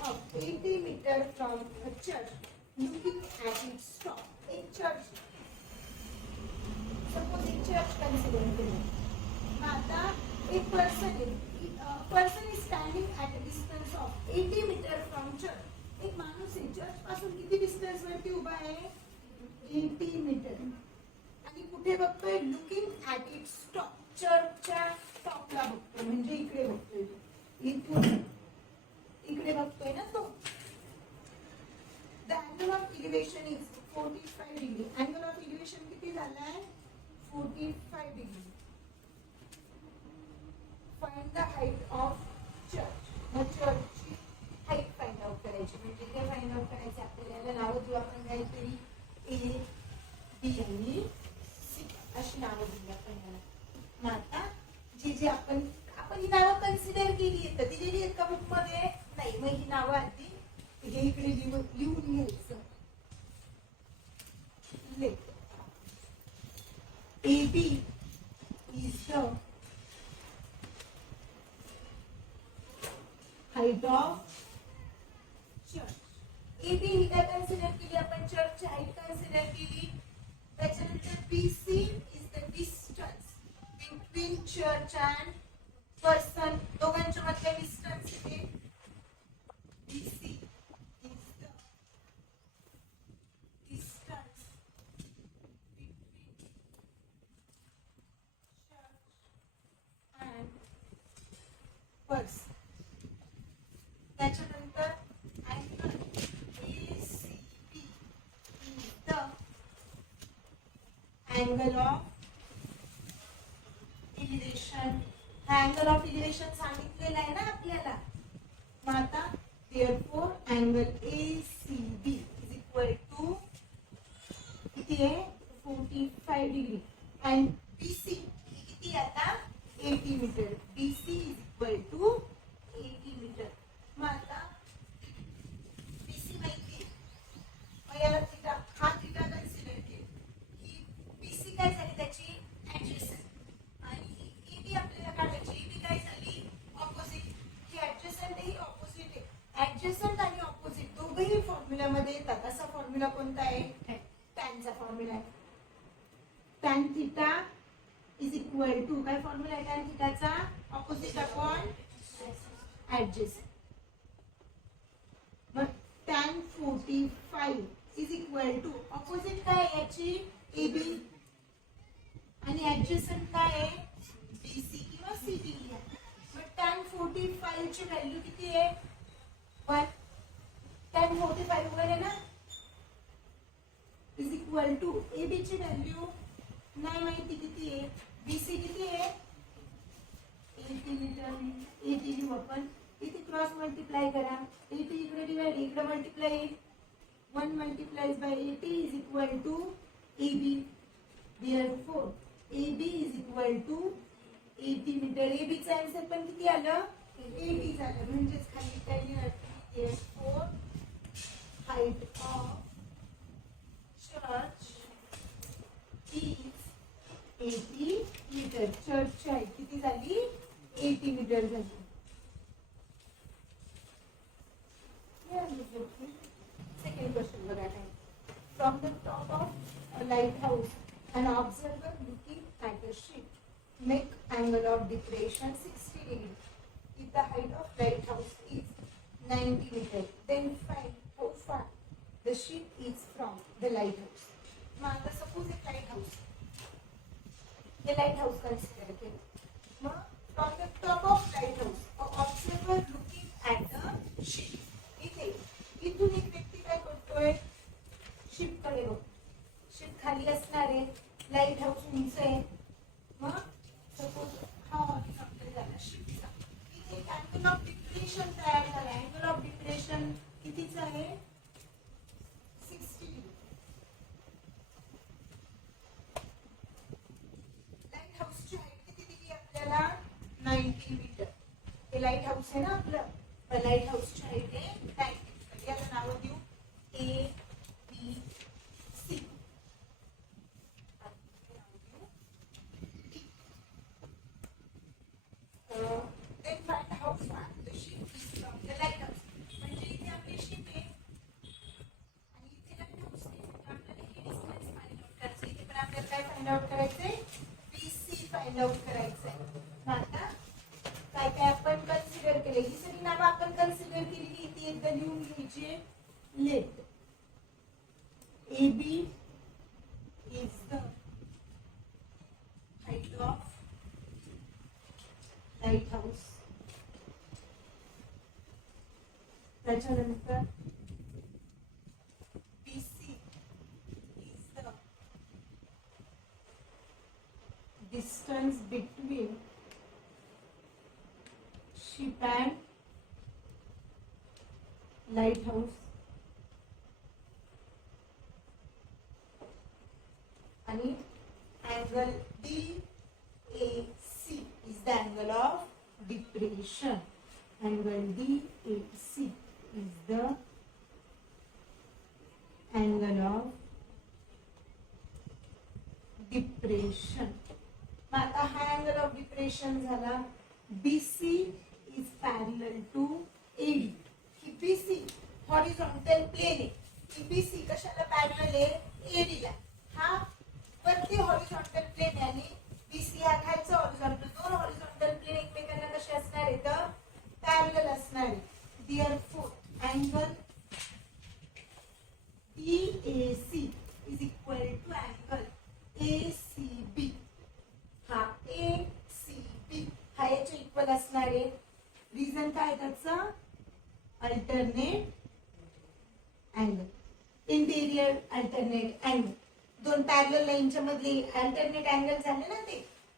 of 80 meters from a church, looking at its top. A church. Suppose a church consider केलं. आता एक person is standing at a distance of 80 meters from church. एक माणूस आहे church पासून किती distance वरती उभा आहे 80 मीटर आणि कुठे बघतोय लुकिंग ॲट इट्स टॉप चर्चच्या टॉपला बघतोय म्हणजे इकडे बघतोय इथून इकडे बघतोय ना तो the angle of elevation is 45 degree angle of elevation किती झालाय 45 degree find the height of church मग चर्चची हाइट फाइंड आउट करायची म्हणजे ते फाइंड आउट करायचे आपल्याला नावं देऊ आपण काहीतरी ए बी आणि सी अशी नावं दिली आपण याला मग आता जे आपण ही नावं कन्सिडर केली आहेत दिलेली आहेत का बुक मध्ये नाही मग ही नावं आधी हे इकडे लिहून घ्यायचं A B is the height of church A B ही काय कन्सिडर केली आपण चर्चची हाइट कन्सिडर केली त्याच्यानंतर BC is the distance between church and person दोघांच्या मधले डिस्टन्स आहे BC is the distance between church and person त्याच्यानंतर angle ACB is the angle of elevation हा अँगल ऑफ इलिव्हेशन सांगितलेला आहे ना आपल्याला मग आता therefore angle ACB is equal to किती आहे 45 डिग्री अँड BC किती आता 80 metre BC is equal to 80 metre मग आता BC माहिती मग याला थीटा हा थीटा कन्सिडर केला ही BC काय झाली त्याची ऍडजसंट आणि AB आपल्याला काढायची AB काय झाली ऑपोजिट ही ऍडजसंट ही ऑपोजिट आहे ऍडजसंट आणि ऑपोजिट दोघेही फॉर्म्युल्यामध्ये येतात असा फॉर्म्युला कोणता आहे टॅनचा फॉर्म्युला आहे tan theta is equal to काय फॉर्म्युला आहे टॅन थीटाचा ऑपोजिट अपॉन ऍडजसंट मग tan 45 is equal to opposite काय आहे याची AB आणि ऍडजसंट काय आहे BC किंवा CB मग tan 45 ची व्हॅल्यू किती आहे 1 tan 45 वगैरे ना इज इक्वल टू AB ची व्हॅल्यू नाही माहिती किती आहे BC किती आहे 80 मीटर 80 लिहू आपण इथे क्रॉस मल्टिप्लाय करा 80 इकडे डिवाइड इकडे multiply 1 multiplies by 80 is equal to AB. Therefore, AB is equal to 80 metre. AB चा आन्सर पण किती आलं 80 झालं म्हणजेच खाली काय लिहायचं therefore height of church is 80 metre. चर्चची हाईट किती झाली 80 मीटर झाली. Second question बघा time. From the top of a lighthouse, an observer looking at a ship make angle of depression 60 degree. If the height of lighthouse is 90 meters, then find how far the ship is from the lighthouse. Now, suppose a lighthouse. The lighthouse consider okay. Now, from the top of lighthouse, an observer looking at the ship. इथून एक व्यक्ती काय करतोय ship कडे बघ ship खाली असणार आहे लाईट हाऊस उंच आहे मग सपोज हा झाला शिपचा इथे एक अँगल ऑफ डिप्रेशन तयार झाला अँगल ऑफ डिप्रेशन कितीच आहे 60 लाईट हाऊसची हाईट किती दिली आपल्याला 90 मीटर हे लाईट हाऊस आहे ना आपलं लाईट हाऊसची हाईट आहे 90 याला नाव देऊ A B C then find how far the ship is from the lighthouse म्हणजे पाहिजे late. AB is the height of lighthouse. त्याच्यानंतर BC is the distance between ship and lighthouse. आणि angle DAC is the angle of depression. Angle DAC is the angle of depression. मग आता हा angle of depression झाला. BC is parallel to AD. ही BC horizontal plane आहे. ही BC कशाला parallel आहे? AD ला. हा वरती हॉरिझॉन्टल प्लेन आहे आणि BC हा खालचा हॉरिझॉन्टल. दोन हॉरिझॉन्टल प्लेन एकमेकांना कसे असणार आहेत? पॅरलल असणार आहे. Therefore angle DAC is equal to angle ACB. हा ACB हा याच्या इक्वल असणार आहे. रिझन काय त्याचा? Alternate angle. Interior alternate angle. दोन पॅरलल लाईनच्या मधले अल्टरनेट अँगल झाले ना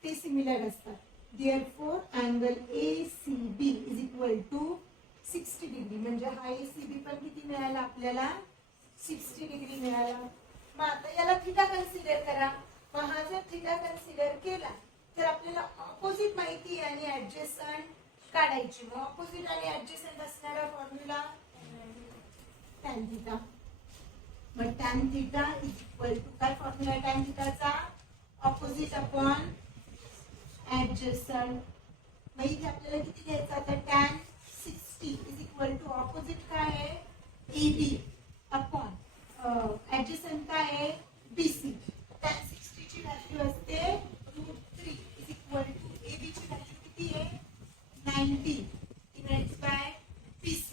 ते सिमिलर असतात. Therefore angle ACB is equal to 60 degree. म्हणजे हा ACB पण किती मिळाला आपल्याला? 60 डिग्री मिळाला. मग आता याला थीटा कन्सिडर करा. मग हा जर थीटा कन्सिडर केला तर आपल्याला ऑपोजिट माहिती आणि ऍडजस्टंट काढायची. मग ऑपोजिट आणि ऍडजस्टंट असणारा फॉर्म्युला tan थीटा. मग tan theta is equal to काय फॉर्म्युला tan थीटाचा? Opposite upon adjacent. मग इथे आपल्याला किती घ्यायचं? आता tan 60 is equal to opposite काय आहे? AB अपॉन ऍडजस्टंट काय आहे? BC. tan 60 ची व्हॅल्यू असते √3 इज इक्वल टू AB ची व्हॅल्यू किती आहे? 90 divides bye BC.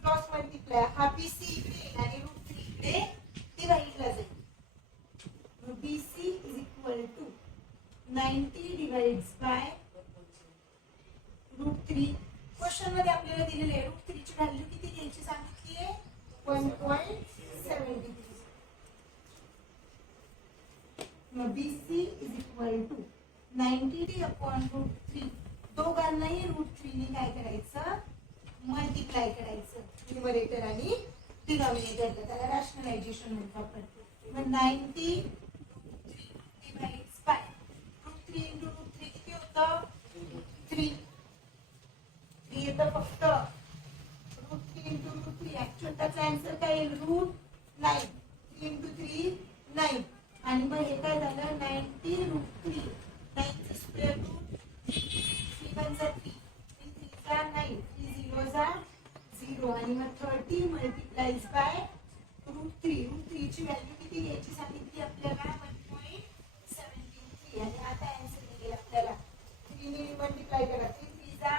Cross multiply. हा BC इकडे आणि √3 इकडे डिवाइडला जाईल. मग BC is equal to 90 divides by √3. Question मध्ये आपल्याला दिलेले आहे √3 ची व्हॅल्यू किती घ्यायची सांगितली आहे? 1.73. मग BC is equal to 90 upon √3. दोघांनाही √3 ने काय करायचं? मल्टिप्लाय करायचं. न्यूमरेटर आणि डिनॉमिनेटरला. त्याला रॅशनलायझेशन म्हणतो आपण. मग 90 डिवाइड्स बाय √3 इंटू √3 किती होतं? 3 येतं फक्त. √3 इंटू √3 ऍक्च्युअल त्याचा आन्सर काय येईल? √9. 3 इंटू 3 9. आणि मग हे काय झालं? 90 √3. 9 चा स्क्वेअर रूट 3 1 जा 3 3 3 जा 9 3 0 जा 0. आणि मग 30 मल्टिप्लाइज बाय √3. √3 ची व्हॅल्यू किती घ्यायची सांगितली आपल्याला? 1.73. आणि आता आन्सर दिलेला आपल्याला 3 ने मल्टिप्लाय करा. 3 3 जा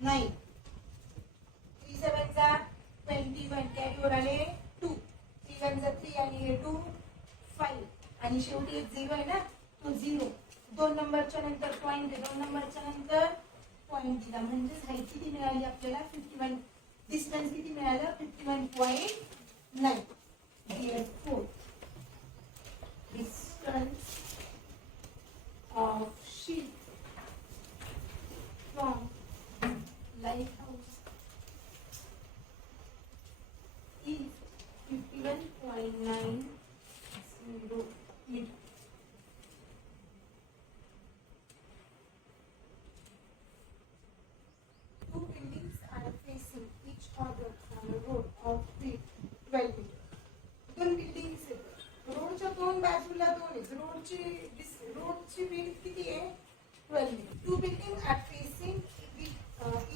9 3 7 जा 21. कॅरीवर आले 2. 3 1 जा 3 आणि हे 2 5. आणि शेवटी एक 0 आहे ना, तो 0. 2 नंबरच्या नंतर पॉइंट आहे. 2 नंबरच्या नंतर पॉइंट दिला. म्हणजे हाईट किती मिळाली आपल्याला? 51. डिस्टन्स किती मिळालं? 51.9. Therefore distance of ship from lighthouse is 51.90 meter. Two buildings are facing each other on a road of width 12 meter. दोन बिल्डिंग्स आहेत. रोडच्या दोन बाजूला दोन आहेत. रोडची विड्थ किती आहे? 12 meter. Two buildings are facing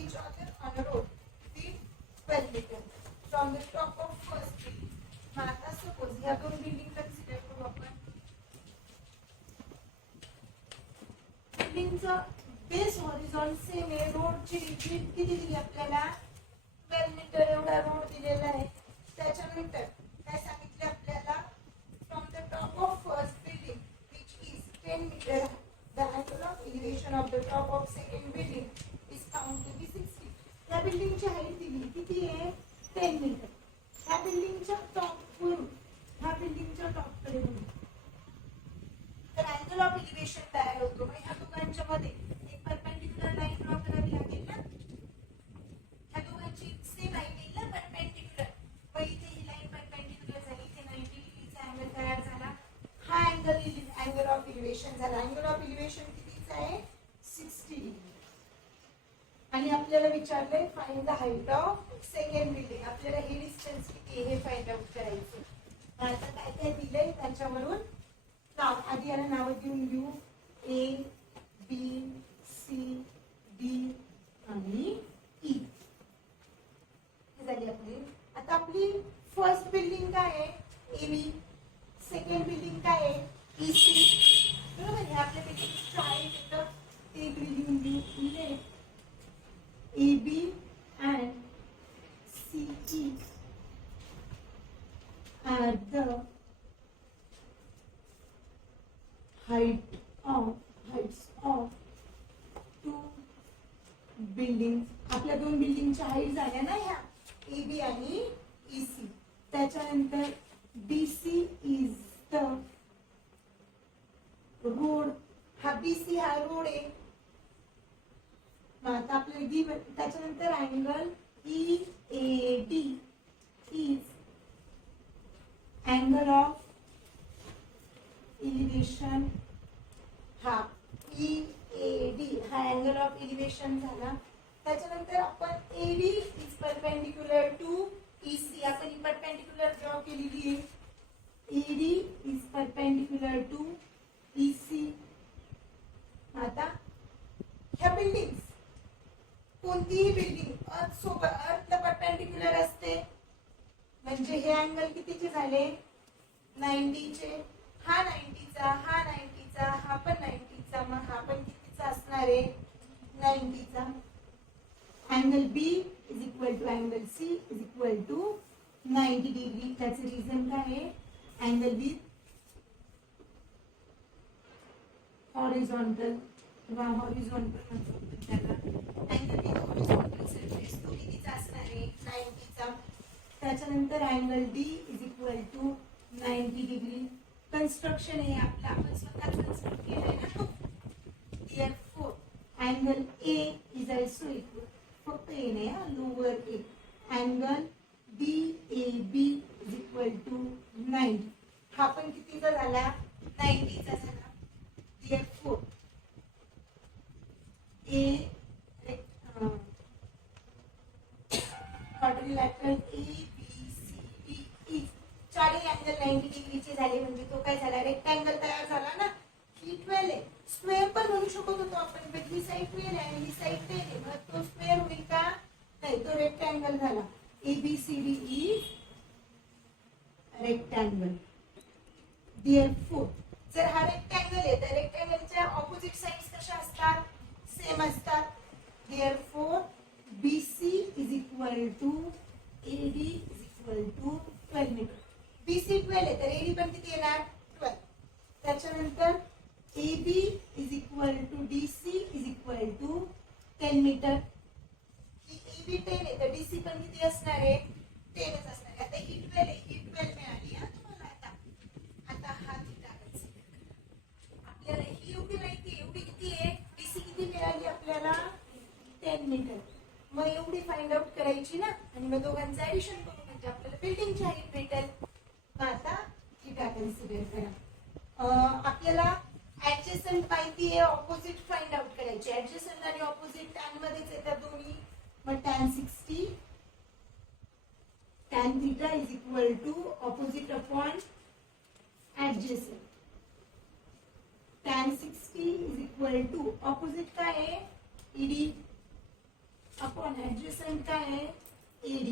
each other on a road with 12 meter. From the top of first building. मग आता सपोज या दोन बिल्डिंग कन्सिडर करू आपण. बिल्डिंगचा बेस हॉरिझॉन्टल सेम आहे. रोडची विड्थ किती दिली आपल्याला? 12 मीटर एवढा रोड दिलेला आहे. त्याच्यानंतर काय सांगितले आपल्याला, from the top of first building which is 10 metre the angle of elevation of the top of second building is found to be 60. या बिल्डिंगची हाईट दिली किती आहे, 10 मीटर. ह्या बिल्डिंगच्या टॉपवरून ह्या बिल्डिंगच्या टॉपकडे बघू तर अँगल ऑफ एलिव्हेशन तयार होतो. मग ह्या दोघांच्या मध्ये एक परपेंडिक्युलर लाईन ड्रॉ करावी लागेल ना. ह्या दोघांची सेम लाईन येईल ना परपेंडिक्युलर. मग इथे ही लाईन परपेंडिक्युलर झाली, इथे 90 डिग्रीचा अँगल तयार झाला. हा अँगल ऑफ एलिव्हेशन झाला. अँगल ऑफ एलिव्हेशन कितीचा आहे, 60 डिग्री. आणि आपल्याला विचारलंय find the height of second building. आपल्याला हे डिस्टन्स किती आहे हे फाइंड आउट करायचं. आता काय काय दिलंय त्याच्यावरून नाव आधी याला नाव देऊन घेऊ. ए बी सी डी आणि ई झाली आपली. आता आपली फर्स्ट बिल्डिंग काय आहे, ए बी. सेकंड बिल्डिंग काय आहे, ई सी. बरोबर, हे आपल्या बिल्डिंग हाईट येतं. ते बिल्डिंग लिहिले AB and CE are the heights of two buildings. आपल्या दोन बिल्डिंगच्या हाईट झाल्या ना ह्या, AB आणि EC. त्याच्यानंतर BC is the रोड. हा BC हा रोड आहे. आता आपल्याला त्याच्यानंतर angle EAD is angle of elevation. हा EAD हा अँगल ऑफ एलिव्हेशन झाला. त्याच्यानंतर आपण AD is perpendicular to EC. आपण ही परपेंडिक्युलर ड्रॉ केलेली आहे. AD is perpendicular to EC. आता ह्या बिल्डिंग्स कोणतीही बिल्डिंग अर्थला परपेंडिक्युलर असते. म्हणजे हे अँगल कितीचे झाले, 90 चे. हा 90 चा, हा 90 चा, हा पण 90 चा. मग हा पण कितीचा असणार आहे, 90 चा. Angle B is equal to angle C is equal to 90 degree. त्याचे रिझन काय आहे, अँगल बी हॉरिझॉन्टल किंवा हॉरिझॉन्टल म्हणतो त्याला. अँगल बी हॉरिझॉन्टल सरफेस तो कितीचा असणार आहे, 90 चा. त्याच्यानंतर angle D is equal to 90 degree. Construction हे आपलं आपण स्वतःच कन्स्ट्रक्ट केलंय ना तो. Therefore angle A is also equal, फक्त ए नाही, lower A. Angle DAB is equal to 90. हा पण कितीचा झाला, 90 चा झाला. Therefore quadrilateral ABCD is चारही अँगल 90 डिग्रीचे झाले. म्हणजे तो काय झाला, रेक्टँगल तयार झाला ना. ही 12 आहे. स्क्वेअर पण म्हणू शकत होतो आपण, पण ही साईड 12 आहे आणि ही साईड 10 आहे. मग तो स्क्वेअर होईल का, नाही, तो रेक्टँगल झाला. ABCD is rectangle. Therefore जर हा रेक्टँगल आहे तर रेक्टँगलच्या ऑपोजिट साइड्स कशा असतात, सेम असतात. Therefore BC is equal to AD is equal to 12 metre. BC 12 आहे तर AD पण किती येणार, 12. त्याच्यानंतर AB is equal to DC is equal to 10 metre. ही AB 10 आहे तर DC पण किती असणार आहे, 10 असणार आहे. आता ही 12 आहे, ही 12 मिळाली हा तुम्हाला. आता हा आपल्याला ही एवढी माहिती, एवढी किती आहे, DC किती मिळाली आपल्याला, 10 मीटर. मग एवढी फाइंड आउट करायची ना, आणि मग दोघांचं ऍडिशन करू म्हणजे आपल्याला बिल्डिंगची हाईट भेटेल. मग आता थिटा कन्सिडर करा. आपल्याला ऍडजसंट माहिती आहे, ऑपोजिट फाइंड आउट करायची. ऍडजसंट आणि ऑपोजिट टॅन मध्येच येतात दोन्ही. मग tan 60 tan theta is equal to opposite upon adjacent. tan 60 is equal to opposite काय आहे, ED अपॉन adjacent काय आहे, AD.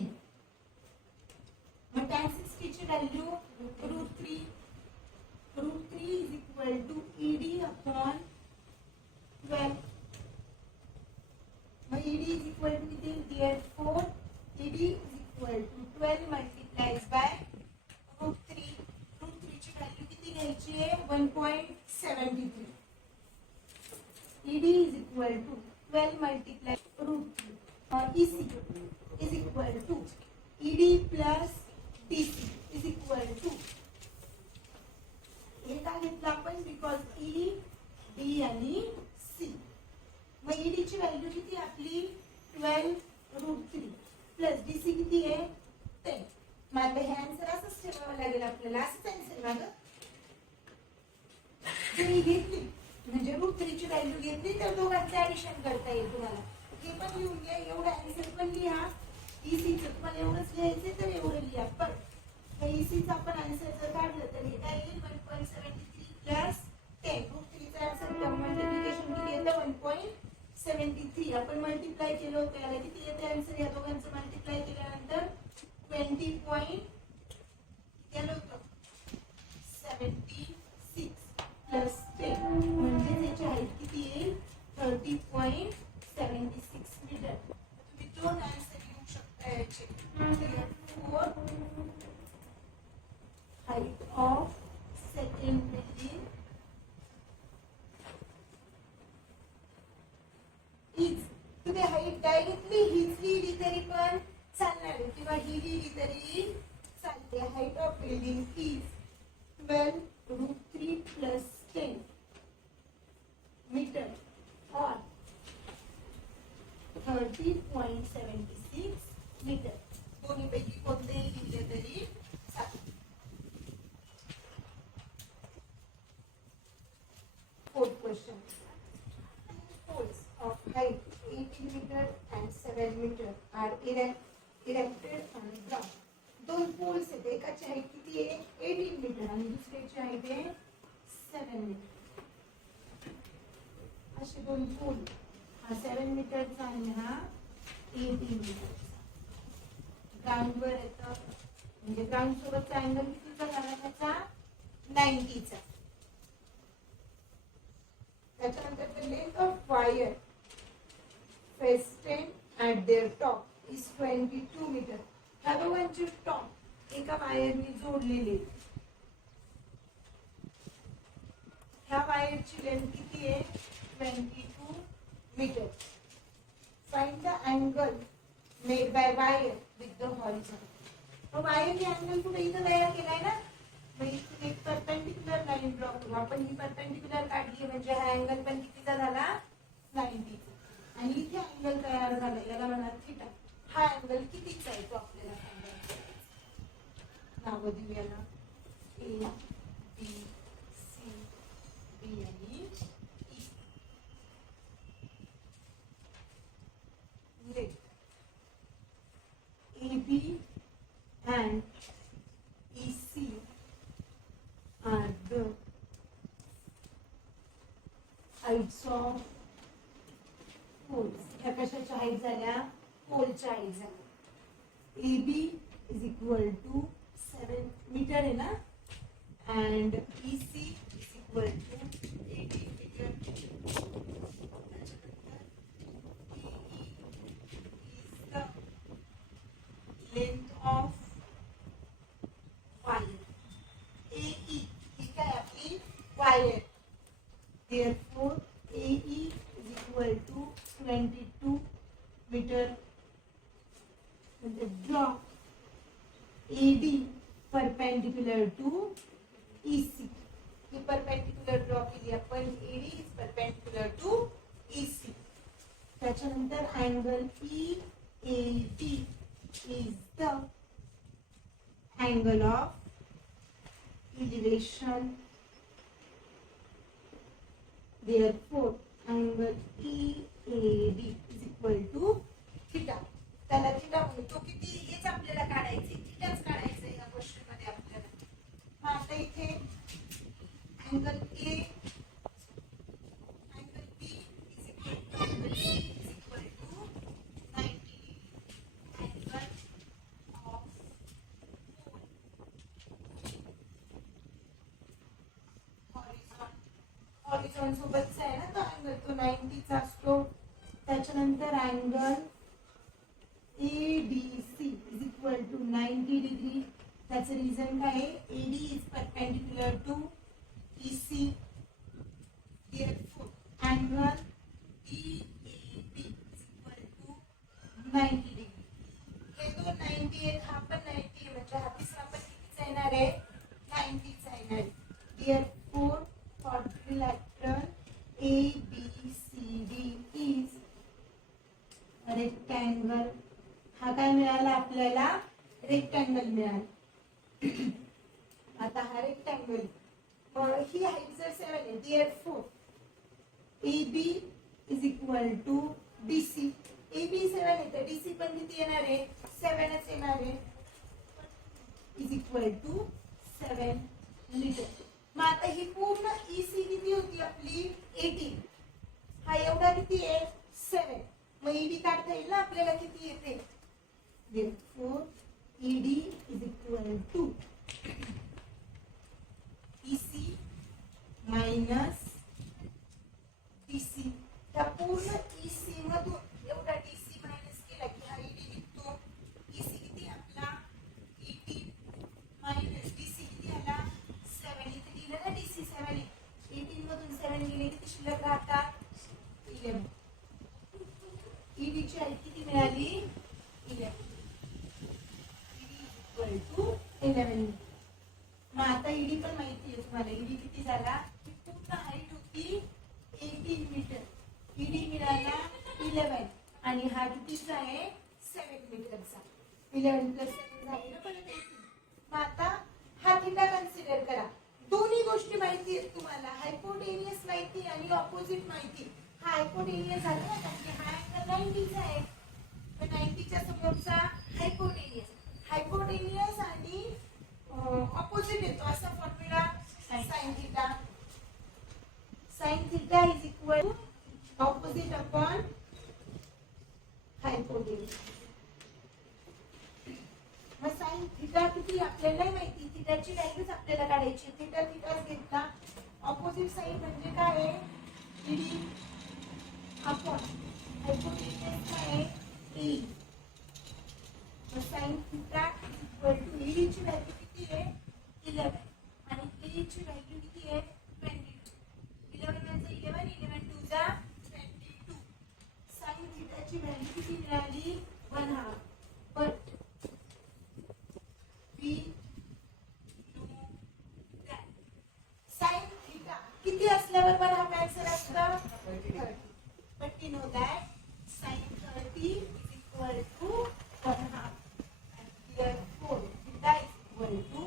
मग tan 60 ची value √3. √3 is equal to ED upon 12. मग ED is equal to किती, Therefore ED EC is equal to ED plus DC is equal to हे का घेतलं आपण बिकॉज E D आणि C. मग ED ची व्हॅल्यू किती आपली 12√3 प्लस DC किती आहे 10. मग आता हे आन्सर असंच ठेवावं लागेल आपल्याला. असंच आन्सर बघा जरी घेतली म्हणजे √3 ची व्हॅल्यू घेतली तर दोघांचे ऍडिशन करता येईल तुम्हाला. हे पण लिहून घ्या. एवढं आन्सर पण लिहा. EC चं तुम्हाला एवढंच लिहायचं तर एवढं लिहा. पण EC चा आपण आन्सर जर काढलं तर हे काय येईल 1.73 प्लस 10. √3 चा आन्सर मल्टिप्लिकेशन किती येतं 1.73. आपण मल्टिप्लाय केलं होतं याला किती येते आन्सर या दोघांचं मल्टिप्लाय केल्यानंतर 20. केलं होतं 76 प्लस 10 म्हणजे त्याची हाईट किती येईल 30.76 मीटर. तुम्ही दोन आन्सर लिहू शकता याचे. 4 height of second building is. तुम्ही हाईट डायरेक्टली हीच लिहिली तरी पण चालणार आहे किंवा ही लिहिली तरी चालते. Height of building is 12√3 plus 10 metre और 30.76 मीटर. दोन्हीपैकी कोणतेही लिहिले तरी चालेल. 4th question. Poles of height 18 meter and 7 meter are erected on ground. दोन पोल्स आहेत. एकाची हाईट किती आहे 18 मीटर आणि दुसऱ्याची हाईट आहे 7 मीटर. असे दोन पोल. हा 7 मीटरचा आणि हा 18 मीटरचा. ग्राउंडवर येतं म्हणजे ग्राउंड सोबतचा अँगल कितीचा झाला त्याचा 90 चा. त्याच्यानंतर the length of wire fastened at their top is 22 meter. ह्या दोघांची टॉप एका वायरने जोडलेली. ह्या वायरची लेंथ किती आहे 22 metre. Find the angle made by wire with the horizontal. वायरने अँगल कुठे इथं तयार केलाय ना. मग इथून एक परपेंडिक्युलर लाईन ड्रॉ करू आपण. ही परपेंडिक्युलर काढली म्हणजे हा अँगल पण कितीचा झाला 90 चा. आणि इथे अँगल तयार झाला याला म्हणा थिटा. हा अँगल कितीचा आहे तो आपल्याला नाव देऊया ना. A B C D आणि E. AB and EC are the heights of poles. ह्या कशाच्या हाईट झाल्या पोलच्या हाईट झाल्या. AB is equal to 7 metre आहे ना and EC is equal to 18 मीटर. Length of wire. AE ही काय आपली wire. Therefore AE is equal to 22 meter. Draw AD perpendicular to EC. He perpendicular draw केली आपण. AD is perpendicular to EC. त्याच्यानंतर angle EAD is the angle of elevation. Therefore angle EAD is equal to theta. त्याला theta म्हणतो. किती हेच आपल्याला काढायचे. थीटाच काढायचं या क्वेश्चन मध्ये आपल्याला. मग आता इथे angle A angle B is equal to angle C is equal to 90. Angle of horizon सोबतचा आहे ना तो अँगल तो 90 चा असतो. त्याच्यानंतर angle ADC is equal to 90 degree. त्याचं रिझन काय आहे AD is perpendicular to EC. Therefore angle EAB is equal to 90 degree. हे दोन 90 आहेत, हा पण 90 आहे, म्हणजे हा तिसरा पण कितीचा येणार आहे? 90चा येणार आहे. Therefore, quadrilateral ABCD is rectangle. हा काय मिळाला आपल्याला? रेक्टँगल मिळाला. आता हा रेक्टँगल, ही हाईट जर 7 आहे, therefore AB is equal to DC. AB 7 आहे तर DC पण किती येणार आहे? 7च येणार आहे. is equal to 7 metre. मग आता ही पूर्ण EC किती होती आपली? 18. हा एवढा किती आहे? 7. मग ED काढता येईल ना आपल्याला? किती येते? therefore ED is equal to EC minus DC. त्या पूर्ण EC मधून एवढा DC मायनस केला की हा ED निघतो. EC किती आपला? 18 मायनस DC किती आला? 7. इथे लिहिलं ना DC 7 आहे. 18 मधून 7 गेले किती शिल्लक राहतात? 11. ED ची हाईट किती मिळाली? 11. ED equal to 11. मग आता ED पण माहिती आहे तुम्हाला. ED किती झाला? ही पूर्ण हाईट होती 18 मीटर. ED मिळाला 11 आणि हा कितीचा आहे? 7 मीटरचा. 11 प्लस 7 झाले ना परत 18. मग आता हा थिटा कन्सिडर करा. दोन्ही गोष्टी माहिती आहेत तुम्हाला. हायपोटेनियस माहिती आणि ऑपोजिट माहिती. हा हायपोटेनियस झाला ना कारण की हा अँगल 90चा आहे. तर 90च्या समोरचा हायपोटेनियस. हायपोटेनियस आणि ऑपोजिट येतो असा formula sin theta. sin theta is equal to opposite upon hypotenuse. मग sin theta किती आपल्याला माहिती? थीटाची व्हॅल्यूच आपल्याला काढायची. थीटा थीटाच घेतला. ऑपोजिट साइड म्हणजे काय आहे? ED अपॉन हायपोटेन्यूज काय आहे? AE. मग sin theta equal to ED ची व्हॅल्यू किती आहे? 11 आणि AE ची व्हॅल्यू किती आहे? 22. 11 चा 11, 11 2 जा 22. sin theta ची व्हॅल्यू किती मिळाली? 1/2. But we know that sin theta किती असल्यावर 1/2 आन्सर असतं? 30. But we know that sin 30 is equal to 1/2. And therefore theta is equal to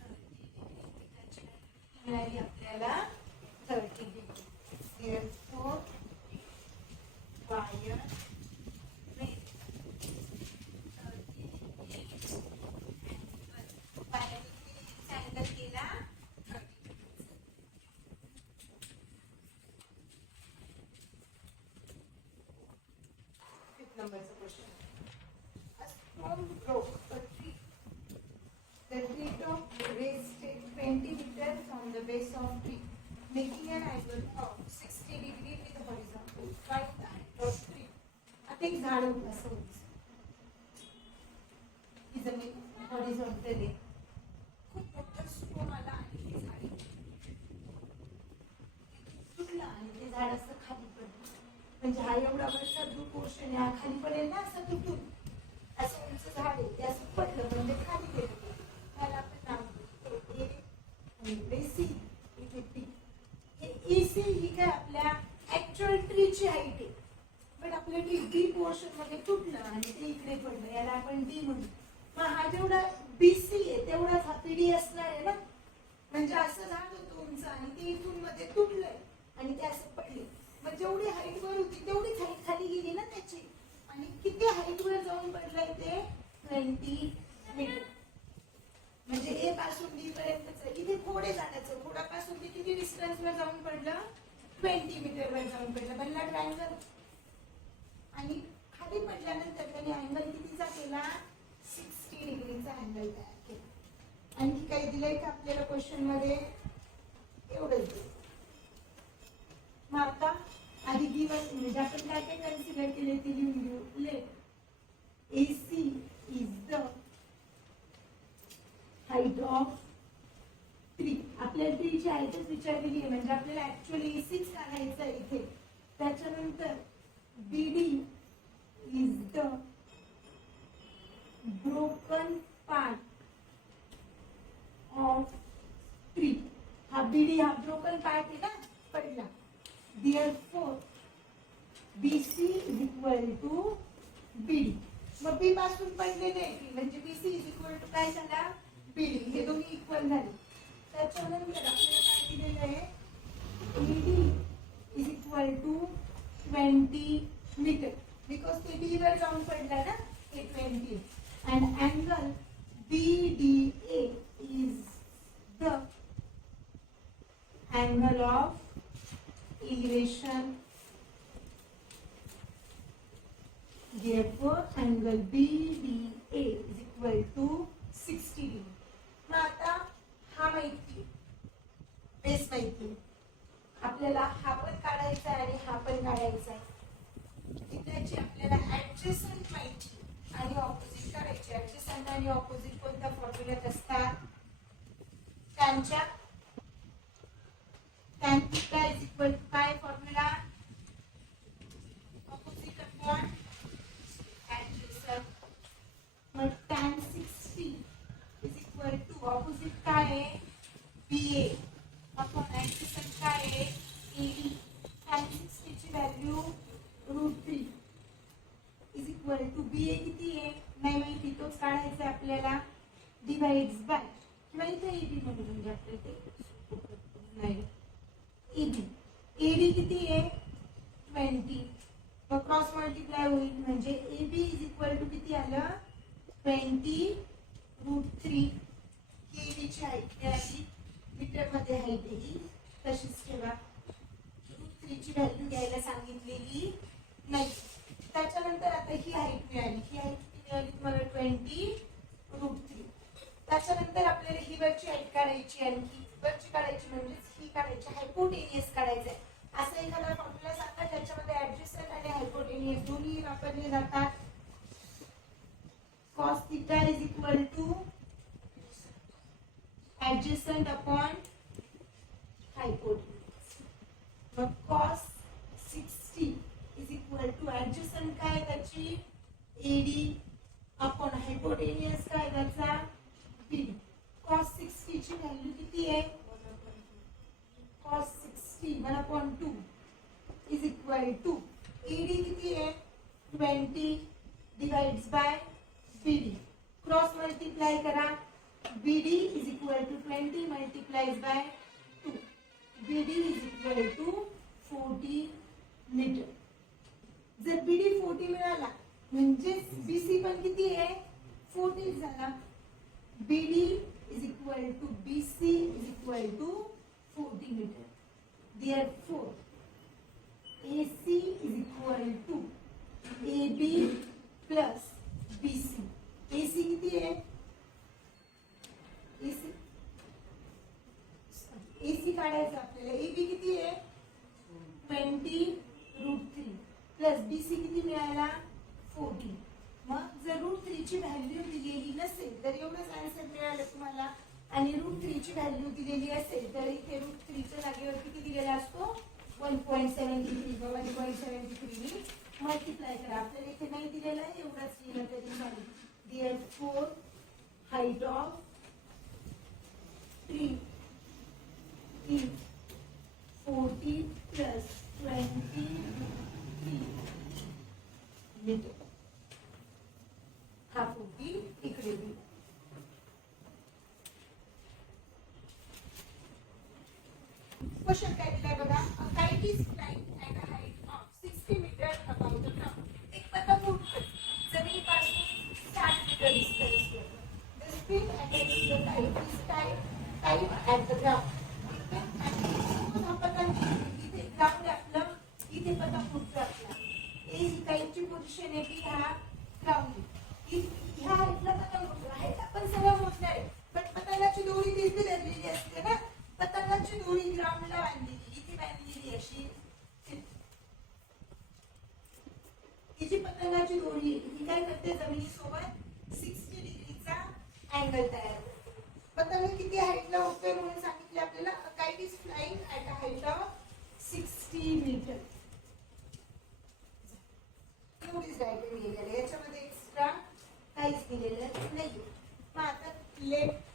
30 degree. मिळाली आपल्याला 30 degree. Therefore wire with 30 degree angle. wire किती angle केला? 30 degree. Fifth numberचा question. A storm broke a tree. The tree top raised 20 meters from the base of tree, making an angle of 60 degree with horizontal. Find the height of tree. आता एक झाड होतं असं होतं. ही जमीन horizontal आहे. खूप मोठा स्टोम आला आणि हे झाड तुटलं आणि ते झाड असं खाली पडलं. म्हणजे हा एवढा वरचा जो पोर्शन आहे हा खाली पडेल ना असं तुटून. असं उंच झाड आहे ते असं पडलं म्हणजे खाली गेलं. त्याला आपण नाव देतो A आणि इकडे C, इथे P. हे EC ही काय आपल्या ऍक्च्युअल ट्रीची हाईट आहे. पण आपलं ट्री B पोर्शन मध्ये तुटलं आणि ते इकडे पडलं. याला आपण D म्हणू. मग हा जेवढा BC आहे तेवढाच हा PD असणार आहे ना. म्हणजे असं झाड होतं उंच आणि ते इथून मध्ये तुटलंय आणि ते असं पडले. मग जेवढी हाईट वर होती तेवढीच हाईट खाली गेली ना त्याची. आणि किती हाईट वर जाऊन पडलंय ते? 20 मीटर. म्हणजे A पासून D पर्यंतच. इथे थोडे जाण्याचं. थोडापासून ते किती डिस्टन्स वर जाऊन पडलं? 20 मीटर वर जाऊन पडलं. बनला ट्रायंगल. आणि खाली पडल्यानंतर त्याने अँगल कितीचा केला? 60 डिग्रीचा अँगल तयार केला. आणखी काही दिलंय का आपल्याला क्वेश्चन मध्ये? एवढंच दिलं. मग आता आधी दिवस म्हणजे आपण काय काय कन्सिडर केले ते लिहून घेऊ. Let AC is the height of tree. आपल्याला ट्रीची हाईटच विचारलेली आहे म्हणजे आपल्याला ऍक्च्युअली ACच काढायचं आहे इथे. त्याच्यानंतर BD पार्ट आहे ना पडला. therefore BC is equal to BD. मग बी पासून पडलेले आहे म्हणजे BC इज इक्वल टू काय झाला BD. हे दोन्ही इक्वल झाले. त्याच्यानंतर आपल्याला काय दिलेलं आहे AD is equal to 20 metre because ते बी वर जाऊन पडला ना हे 20 and angle BDA is the angle of elevation. Therefore angle BDA is equal to 60 degree. मग आता हा माहिती बेस माहिती आपल्याला हा पण काढायचा आहे आणि हा पण काढायचा आहे. त्याची आपल्याला ऍडजस्टमेंट माहिती आणि ऑपोजिट काढायची. ऍडजस्टमेंट आणि ऑपोजिट कोणत्या फॉर्म्युल्यात असतात त्यांच्या tan theta is equal to काय फॉर्म्युला ऑपोजिट अपॉन ऍडजस्टमेंट. मग tan 60 is equal to opposite काय आहे BA अपॉन ऍडजस्टमेंट काय आहे AD. tan 60 ची value √3 is equal to BA किती आहे नाही माहिती तोच काढायचा आपल्याला डिवाइड्स बाय किंवा इथे AB म्हणून म्हणजे आपल्याला ते नाही AD किती आहे 20. मग क्रॉस मल्टिप्लाय होईल म्हणजे AB इज इक्वल टू किती आलं 20 √3. ही AB ची हाईट मिळाली मीटर मध्ये हाईट ही तशीच ठेवा. √3 ची व्हॅल्यू घ्यायला सांगितलेली नाही. त्याच्यानंतर आता ही हाईट मिळाली. ही हाईट किती मिळाली तुम्हाला 20 √3. त्याच्यानंतर आपल्याला ही वरची हाईट काढायची आणि ही वरची काढायची म्हणजे ही काढायची हायपोटेनियस काढायचंय. असा एखादा फॉर्म्युला सांगा ज्याच्यामध्ये ऍडजस्टंट आणि हायपोटेनियस दोन्ही वापरले जातात. cos theta is equal to adjacent upon hypotenuse. मग cos 60 is equal to adjacent काय त्याची AD upon hypotenuse काय त्याचा BD. cos 60 ची व्हॅल्यू किती आहे cos 60 1/2 is equal to AD किती आहे 20 divides by BD. Cross multiply करा. BD is equal to 20 multiplies by 2. BD is equal to 40 metre. जर BD 40 मिळाला म्हणजे BC पण किती आहे 40 झाला. BD is equal to BC is equal to 40 metre. Therefore AC is equal to AB plus BC. AC किती आहे AC काढायचं आपल्याला. AB किती आहे 20 √3 प्लस BC किती मिळाला 40. मग जर √3 ची व्हॅल्यू दिलेली नसेल तर एवढंच आन्सर मिळालं तुम्हाला आणि √3 ची व्हॅल्यू दिलेली असेल तर इथे √3 च्या जागेवर किती दिलेला असतो 1.73 किंवा 1.73 मल्टिप्लाय करा. आपल्याला इथे नाही दिलेला आहे एवढाच लिहिलं तरी चालेल. Therefore height of tree is 40 plus 23 metre. हा 40 इकडे दिला. क्वेश्चन काय दिलाय बघा. A kite is flying at a height of 60 meter above the ground. एक पतंग उडतोय जमिनीपासून 60 मीटर दिसतोय. The speed at which the kite is tied at the ground. हा पतंग इथे ग्राउंड आपलं इथे पतंग उडतोय आपला. ए ही काईटची पोझिशन आहे की हा ग्राउंड ह्या हाईटला पतंग उडतो. हाईट आपण सगळं मोजणार आहे पण पतंगाची दोरी तिथे धरलेली असते ना. पतंगाची दोरी ग्राउंडला बांधलेली इथे बांधलेली अशी. ही जी पतंगाची दोरी ही काय करते जमिनीसोबत 60 डिग्रीचा अँगल तयार करते. पतंग किती हाईटला उडतोय म्हणून सांगितले आपल्याला. A kite is flying at a height of 60 metre. एवढीच डायग्राम लिहिलेली आहे. याच्यामध्ये एक्स्ट्रा काहीच दिलेलं नाही. मग आता लेट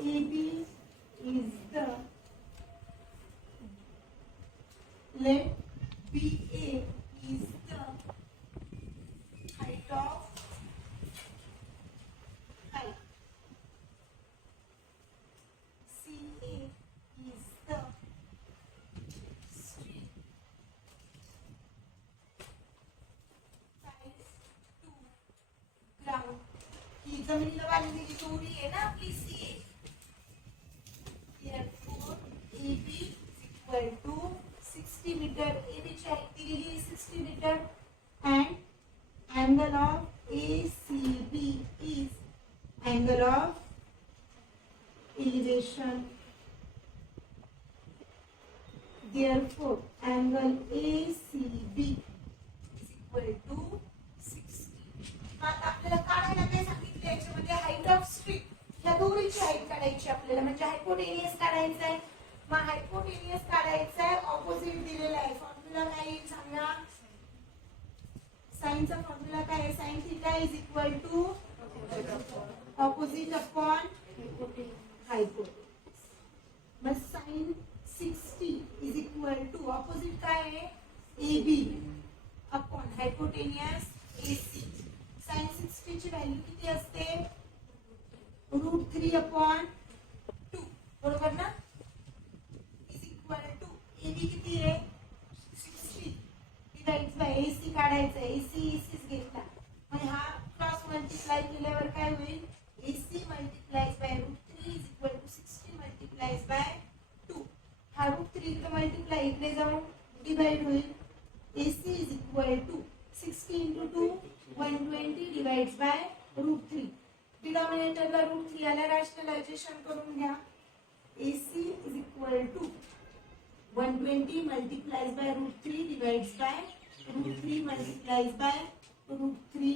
AB is the जमिनीला बांधलेली दोरी आहे ना आपली C. therefore AB is equal to 60 meter. AB ची हाईट दिलेली आहे 60 meter and angle of ACB is angle of elevation. Therefore angle ACB is equal to 60. आता आपल्याला काढायला काय सांगितलं याच्यामध्ये हाईट ऑफ स्ट्रिप. ह्या दोरीची हाईट काढायची आपल्याला म्हणजे हायपोटेनियस काढायचा आहे. मग हायपोटेनियस काढायचा आहे ऑपोजिट दिलेला आहे. फॉर्म्युला काय येईल सांगा. साइनचा फॉर्म्युला काय आहे. Sine theta is equal to opposite upon hypotenuse. मग sine 60 is equal to opposite काय आहे AB upon hypotenuse AC. Sine 60 ची व्हॅल्यू किती असते √3 अपॉन 2 बरोबर ना. इज इक्वल टू AB किती आहे 60 डिवाइड बाय AC काढायचं आहे. AC घेतला म्हणजे हा क्रॉस मल्टिप्लाय केल्यावर काय होईल AC multiplies by √3 is equal to 60 multiplies by 2. हा √3 इकडे मल्टिप्लाय इकडे जाऊन डिवाइड होईल. AC is equal to 60 into 2 120 divides by √3. डिनॉमिनेटरला √3 आला रॅशनलायझेशन करून घ्या. AC is equal to 120 multiplies by √3 divides by √3 multiplies by √3.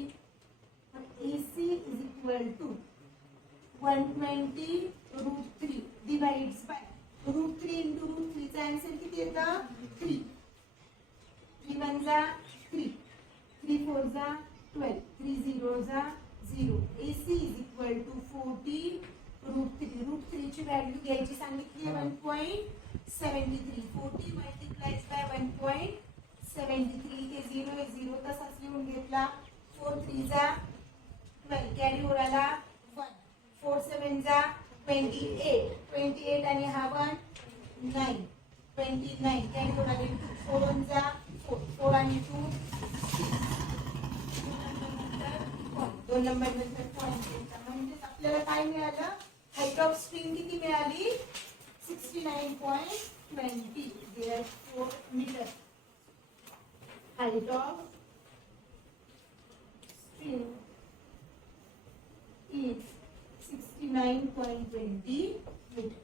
AC is equal to 120 √3 divides by √3 into √3 चा आन्सर किती येतं 3. 3 1 जा 3 3 4 जा 12 3 0 जा 0. AC is equal to 40 √3. √3 ची व्हॅल्यू घ्यायची सांगितली आहे 1.73. 40 मल्टिप्लाइज बाय 1.73. ते 0 आहे 0 तसाच लिहून घेतला. 4 3 जा 12 कॅरी ओव्हर आला 1. 4 7 जा 28 28 आणि हा 1 9 29 कॅरी ओव्हर आले 4 1 जा 4 4 आणि 2 2 नंबर नंतर पॉइंट घ्यायचा. म्हणजे आपल्याला काय मिळालं हाईट ऑफ स्ट्रिंग किती मिळाली 69.20. therefore metre height of string is 69.20 metre.